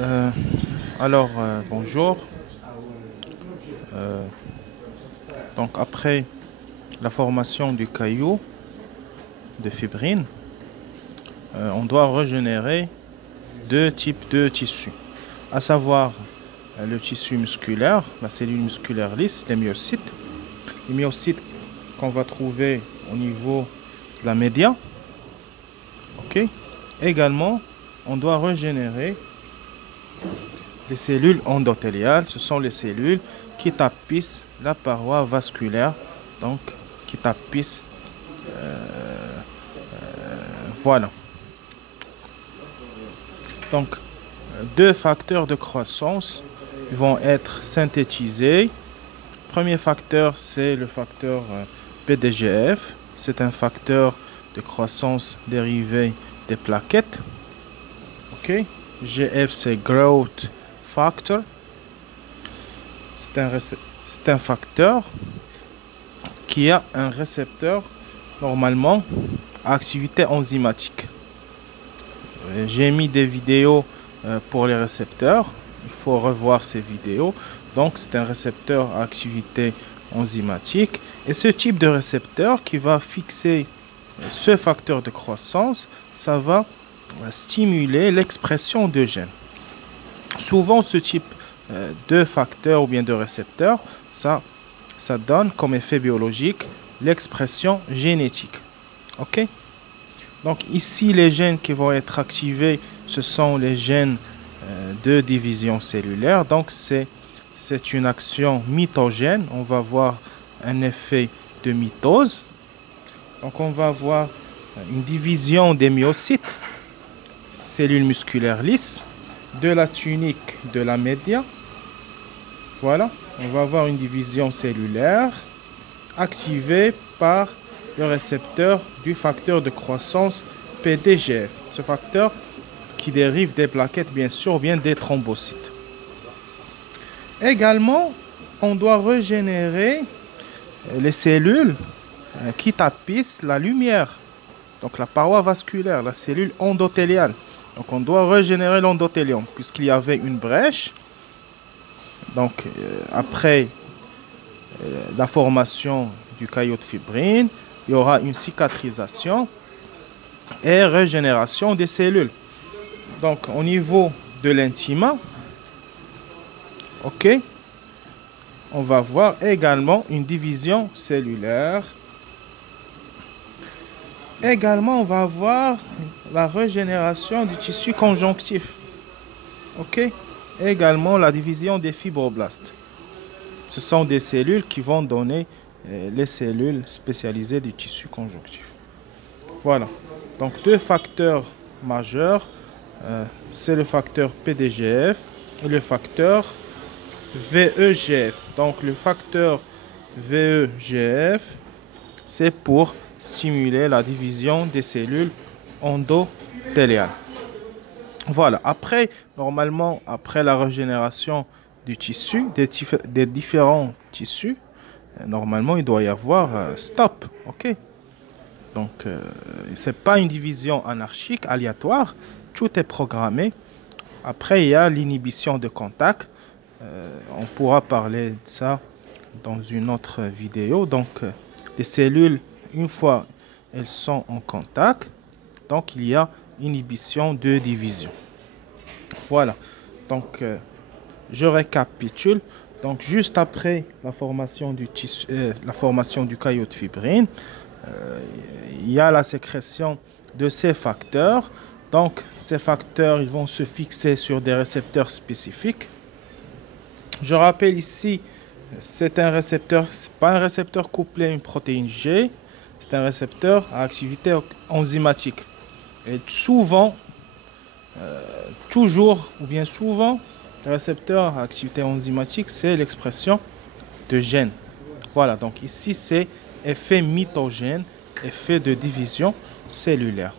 Euh, Bonjour. Euh, donc, après la formation du caillot de fibrine, on doit régénérer deux types de tissus, à savoir le tissu musculaire, la cellule musculaire lisse, les myocytes. Les myocytes qu'on va trouver au niveau de la média. Ok. Également, on doit régénérer les cellules endothéliales. Ce sont les cellules qui tapissent la paroi vasculaire, donc qui tapissent. Voilà. Donc, deux facteurs de croissance vont être synthétisés. Premier facteur, c'est le facteur PDGF. C'est un facteur de croissance dérivé des plaquettes. Ok. GF, c'est Growth Factor. C'est un facteur qui a un récepteur normalement à activité enzymatique. J'ai mis des vidéos pour les récepteurs. Il faut revoir ces vidéos. Donc, c'est un récepteur à activité enzymatique. Et ce type de récepteur qui va fixer ce facteur de croissance, ça va stimuler l'expression de gènes. Souvent, ce type de facteur ou bien de récepteur, ça donne comme effet biologique l'expression génétique. OK? Donc ici, les gènes qui vont être activés, ce sont les gènes de division cellulaire. Donc c'est une action mitogène. On va voir un effet de mitose. Donc on va voir une division des myocytes, cellules musculaires lisses, de la tunique de la média. Voilà, on va avoir une division cellulaire activée par le récepteur du facteur de croissance PDGF. Ce facteur qui dérive des plaquettes, bien sûr, bien des thrombocytes. Également, on doit régénérer les cellules qui tapissent la lumière. Donc la paroi vasculaire, la cellule endothéliale. Donc on doit régénérer l'endothélium puisqu'il y avait une brèche. Donc après la formation du caillot de fibrine, il y aura une cicatrisation et régénération des cellules. Donc au niveau de l'intima, ok, on va voir également une division cellulaire. Également, on va avoir la régénération du tissu conjonctif. Ok, également la division des fibroblastes. Ce sont des cellules qui vont donner les cellules spécialisées du tissu conjonctif. Voilà. Donc deux facteurs majeurs, c'est le facteur PDGF et le facteur VEGF. Donc le facteur VEGF, c'est pour stimuler la division des cellules endothéliales. Voilà. Après, normalement, après la régénération du tissu, des différents tissus, normalement, il doit y avoir stop. OK? Donc, ce n'est pas une division anarchique, aléatoire. Tout est programmé. Après, il y a l'inhibition de contact. On pourra parler de ça dans une autre vidéo. Donc, les cellules, une fois elles sont en contact, donc il y a inhibition de division. Voilà. Donc, je récapitule. Donc, juste après la formation du tissu, la formation du caillot de fibrine, il y a la sécrétion de ces facteurs. Donc, ces facteurs, ils vont se fixer sur des récepteurs spécifiques. Je rappelle ici, c'est un récepteur, c'est pas un récepteur couplé à une protéine G, c'est un récepteur à activité enzymatique. Et souvent, toujours ou bien souvent, le récepteur à activité enzymatique, c'est l'expression de gènes. Voilà, donc ici c'est effet mitogène, effet de division cellulaire.